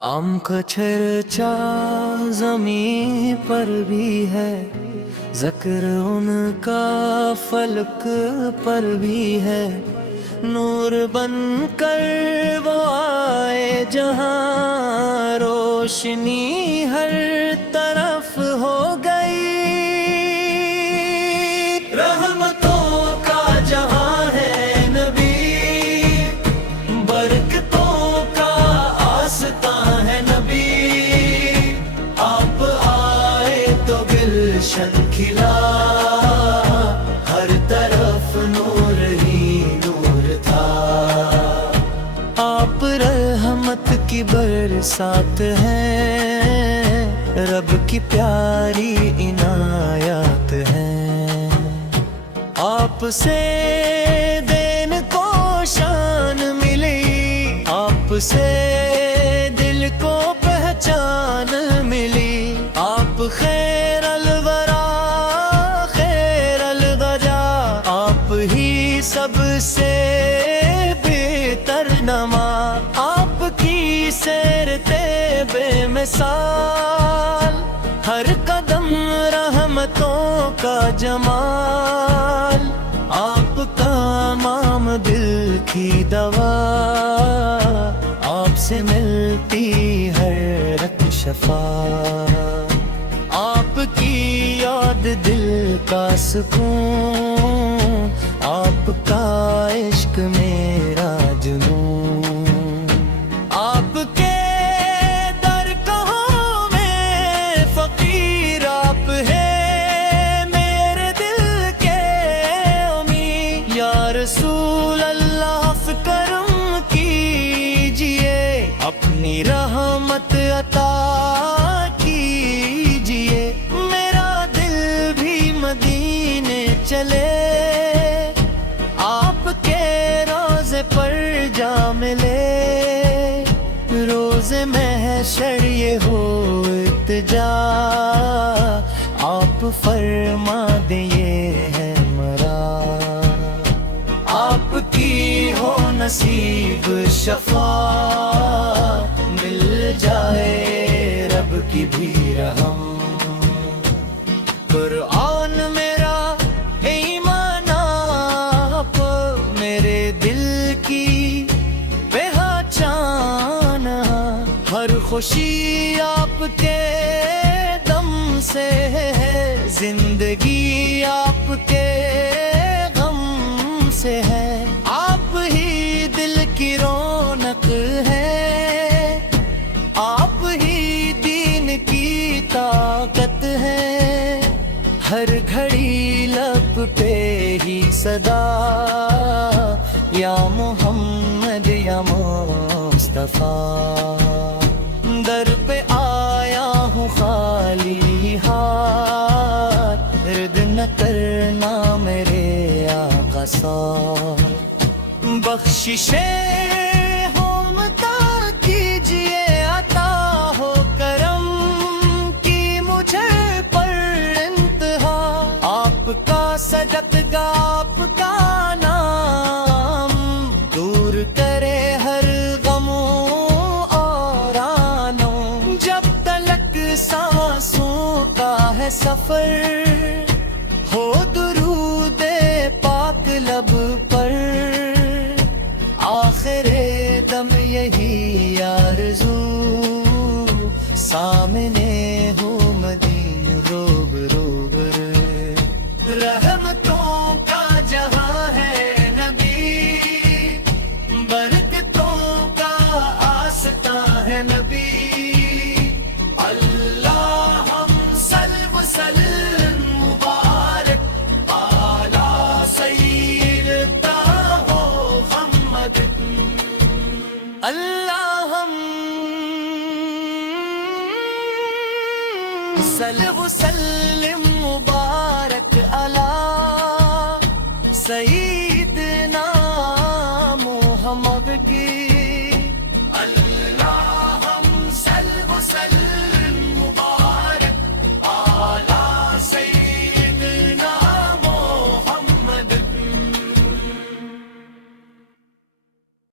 आम का चर्चा ज़मीं पर भी है, ज़िक्र उनका फलक पर भी है। नूर बन कर वो आए जहाँ, रोशनी हर तरफ हो गई। रहमतों का जहाँ है नबी, बरकतों का आस्तां है नबी। आप आए तो गुलशन खिला, हर तरफ नूर ही नूर था। आप रहमत की बरसात हैं, रब की प्यारी इनायत हैं। आपसे देन को शान मिली, आपसे दिल को पहचान मिली। आप खैर अलवरा खैर अलगजा, आप ही सबसे बेहतर नमा। आपकी सैरते बेमिसाल, हर कदम रहमतों का जमाल। आपका माम दिल की दवा, आपसे मिलती है रत शफा। आपकी याद दिल का सुकून, आपका इश्क मेरा जुनून। आपके दर कहो मैं फकीर, आप है मेरे दिल के उम्मीद। या रसूल अल्लाह करम कीजिए, अपनी रहमत अता कीजिए। मेरा दिल भी मदीने चले, आपके रोज़े पर जा मिले। रोज़े महशर ये हो इल्तिजा, आप फरमा दे ये है मरा। आपकी हो नसीब शफा, मिल जाए रब की भी रहम। कुरान मेरा ईमान आप, मेरे दिल की पहचान। हर खुशी आपके दम से है, जिंदगी आपके गम से है। आप ही दिल की रौनक है, आप ही दीन की ताकत है। हर घड़ी लब पे ही सदा, या मोहम्मद या मुस्तफा। दर पे आया हूँ खाली हाथ, रिद न करना मेरे आका साथ। बख्शिशे हो मता कीजिए, अता हो करम की मुझे पर इंतहा। आपका सजदगा आपका नाम, दूर करे हर गमों और आनों। जब तलक सांसों का है सफर, हो दुरूदे पाक लब पर। आखिरे दम यही आरज़ू, सामने हो मदीन रोब रोब। रहमतों का जहाँ है नबी, बरकतों का आस्तां है नबी। अल्लाह हम सल्व सल्लम मुबारक आला सय्यदना हो मुहम्मद। अल्लाह हम सल्व सल्लम मुबारक अला सय्यदना मुहम्मद की। अल्लाह हम सल्व सल्लम मुबारक